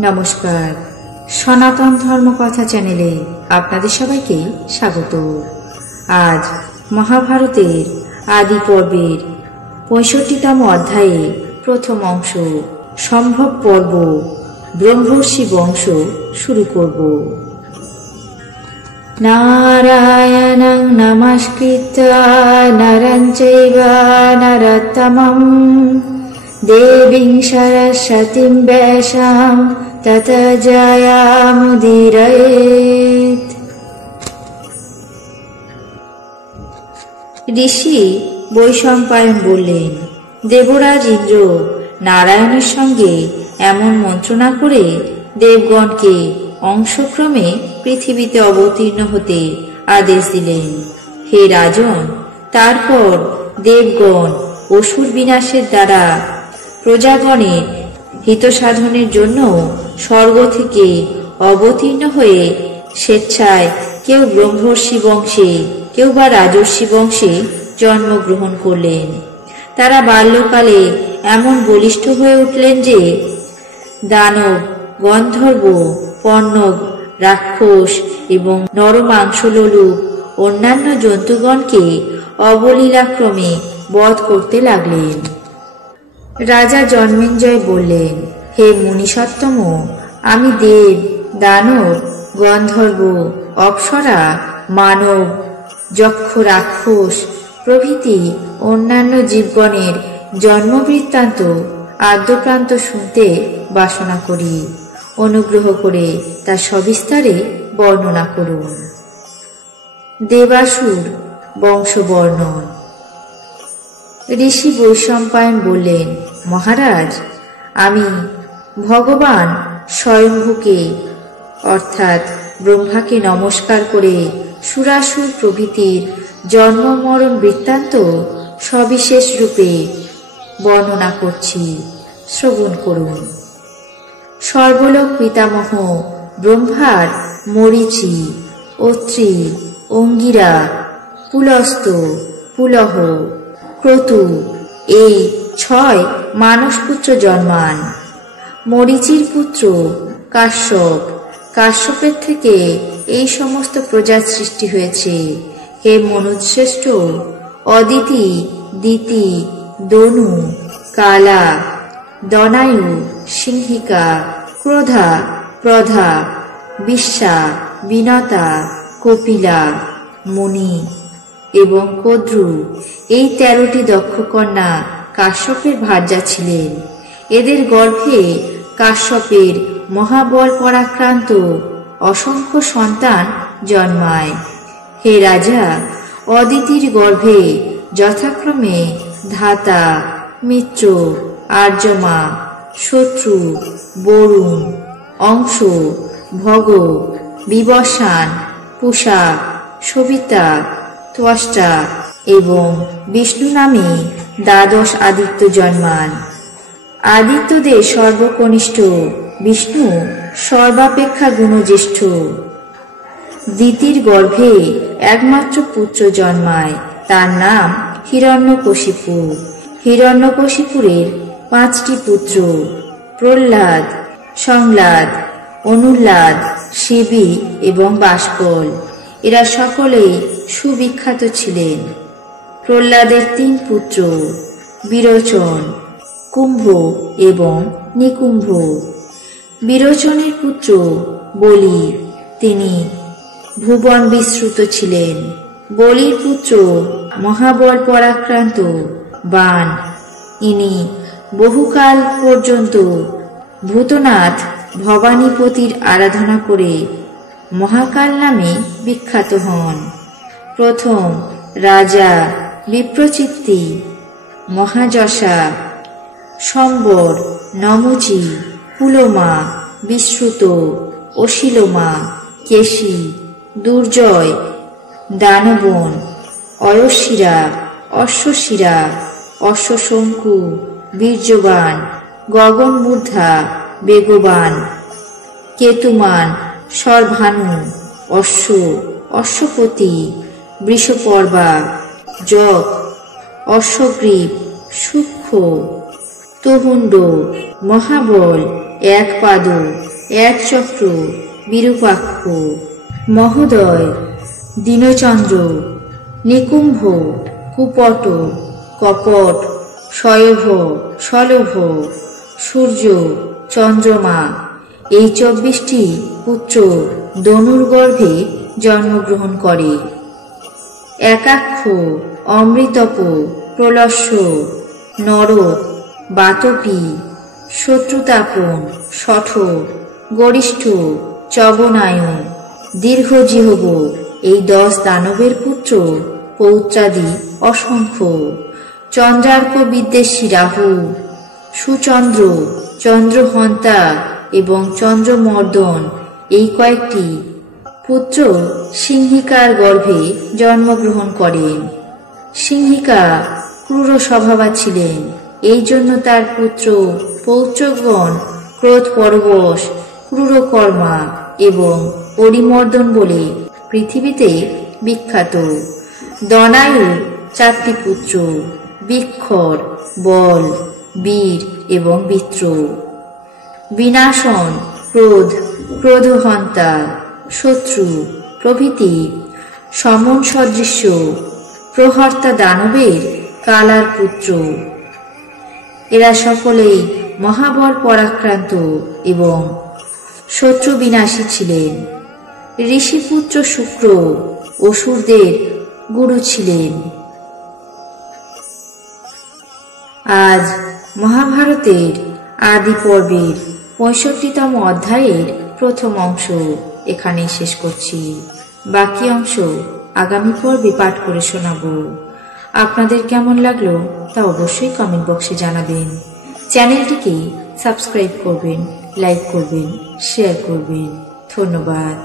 নমস্কার, সনাতন ধর্ম কথা চ্যানেলে আপনাদের সবাইকে স্বাগত। আজ মহাভারতের আদি পর্বের ৬৫তম অধ্যায়ে প্রথম অংশ সম্ভব পর্ব ব্রহ্মর্ষি বংশ শুরু করব। নারায়ণং নমস্কৃত্য নরং চৈব নরোত্তমং দেবীং সরস্বতীং ব্যাসাং ততো জয়ামুদীরয়েৎ। ঋষি বৈশম্পায়ন বললেন, দেবরাজ ইন্দ্র নারায়ণের সঙ্গে এমন মন্ত্রণা করে দেবগণকে অংশক্রমে পৃথিবীতে অবতীর্ণ হতে আদেশ দিলেন। হে রাজন, তারপর দেবগণ অসুর বিনাশের দ্বারা প্রজাগণের হিত সাধনের জন্য স্বর্গ থেকে অবতীর্ণ হয়ে স্বেচ্ছায় কেউ ব্রহ্মর্ষি বংশে, কেউ বা রাজর্ষি বংশে জন্মগ্রহণ করলেন। তারা বাল্যকালে এমন বলিষ্ঠ হয়ে উঠলেন যে দানব, গন্ধর্ব, পর্ণব, রাক্ষস এবং নরমাংসলোলুপ অন্যান্য জন্তুগণকে অবলীলাক্রমে বধ করতে লাগলেন। রাজা জন্মেঞ্জয় বললেন, হে মুনিসত্তম, আমি দেব, দানব, গন্ধর্ব, অপ্সরা, মানব, যক্ষ, রাক্ষস প্রভৃতি অন্যান্য জীবগণের জন্মবৃত্তান্ত আদ্যপ্রান্ত শুনতে বাসনা করি। অনুগ্রহ করে তা সবিস্তারে বর্ণনা করুন। দেবাসুর বংশবর্ণন। ঋষি বৈশম্পায়ন বললেন, মহারাজ, আমি ভগবান স্বয়ম্ভুকে অর্থাৎ ব্রহ্মাকে নমস্কার করে সুরাসুর প্রভৃতির জন্ম মরণ বৃত্তান্ত সবিশেষ রূপে বর্ণনা করছি, শ্রবণ করুন। সর্বলোক পিতামহ ব্রহ্মার মরীচি, অত্রি, অঙ্গিরা, পুলস্ত, পুলহ, ক্রতু এই ৬ মানসপুত্র জন্মান। মরীচির পুত্র কাশ্যপ, কাশ্যপের থেকে এই সমস্ত প্রজার সৃষ্টি হয়েছে। হে মনুশ্রেষ্ঠ, অদিতি, দিতি, দনু, কালা, দনায়ু, সিংহিকা, ক্রোধা, প্রধা, বিশ্বা, বিনতা, কপিলা, মুনি এবং কদ্রু এই ১৩টি দক্ষ কন্যা কাশ্যপের ভার্যা ছিলেন। এদের গর্ভে কাশ্যপের মহাবল পরাক্রান্ত অসংখ্য সন্তান জন্মায়। হে রাজা, অদিতির গর্ভে যথাক্রমে ধাতা, মিত্র, আর্যমা, শত্রু, বরুণ, অংশ, ভগ, বিবসান, পূষা, সবিতা, ত্বষ্টা এবং বিষ্ণু নামে ১২ আদিত্য জন্মান। আদিত্যদের সর্বকনিষ্ঠ বিষ্ণু সর্বাপেক্ষা গুণজ্যেষ্ঠ। দিতির গর্ভে একমাত্র পুত্র জন্মায়, তার নাম হিরণ্যকশিপু। হিরণ্যকশিপুরের ৫টি পুত্র প্রহ্লাদ, সংলাদ, অনুল্লাদ, শিবি এবং বাষ্কল। এরা সকলেই সুবিখ্যাত ছিলেন। প্রহ্লাদের ৩ পুত্র বিরোচন, কুম্ভ এবং নিকুম্ভ। বিরোচনের পুত্র বলি, তিনি ভুবন বিশ্রুত ছিলেন। বলির পুত্র মহাবল পরাক্রান্ত বাণ। ইনি বহুকাল পর্যন্ত ভূতনাথ ভবানীপতির আরাধনা করে মহাকাল নামে বিখ্যাত হন। প্রথম রাজা বিপ্রচিত্তি, মহাযশা, সম্বর, নমুচি, পুলমা, বিশ্রুত, অশিলোমা, কেশী, দুর্জয়, দানবন, অয়শিরা, অশ্বশিরা, অশ্বশঙ্কু, বীর্যবান, গগনমূর্ধা, বেগবান, কেতুমান, সর্বানু, অশ্ব, অশ্বপতি, বৃষপর্বা, যক, অশ্বগ্রীব, সূক্ষ্ম, তুহুণ্ড, মহাবল এক পাদ, এক চক্র, বিরূপাক্ষ, মহোদয়, দীনচন্দ্র, নিকুম্ভ, কুপট, কপট, শয়ভ, সলভ, সূর্য, চন্দ্রমা, এই 24টি পুত্র দনুর গর্ভে জন্মগ্রহণ করে। একাক্ষ, অমৃতপ, প্রলস্য, নরক, বাতপী, শত্রুতাপন, শঠ, গরিষ্ঠ, চবনায়ন, দীর্ঘজিহ্ব, এই 10 দানবের পুত্র পৌত্রাদি অসংখ্য। চন্দ্রার্ক বিদ্বেষী রাহু, সুচন্দ্র, চন্দ্রহন্তা এবং চন্দ্রমর্দন, এই কয়েকটি পুত্র সিংহিকার গর্ভে জন্মগ্রহণ করেন। সিংহিকা ক্রূর স্বভাবা ছিলেন, এই জন্য তার পুত্র পৌত্রগণ ক্রোধ পরবশ, ক্রূরকর্মা এবং পরিমর্দন বলে পৃথিবীতে বিখ্যাত। দনায়ুর 4টি পুত্র, বিক্ষর, বল, বীর এবং বৃত্র। বিনাশন, ক্রোধ, ক্রোধহন্তা, শত্রু প্রভৃতি সমন সদৃশ্য প্রহর্তা দানবের কালার পুত্র। এরা সকলেই মহাবল পরাক্রান্ত এবং শত্রু বিনাশী ছিলেন। ঋষিপুত্র শুক্র অসুরদের গুরু ছিলেন। আজ মহাভারতের আদি পর্বের 65তম অধ্যায়ের প্রথম অংশ এখানেই শেষ করছি। বাকি অংশ আগামী পর্বে পাঠ করে শোনাবো। আপনাদের কেমন লাগলো তা অবশ্যই কমেন্ট বক্সে জানাবেন। চ্যানেলটিকে সাবস্ক্রাইব করবেন, লাইক করবেন, শেয়ার করবেন। ধন্যবাদ।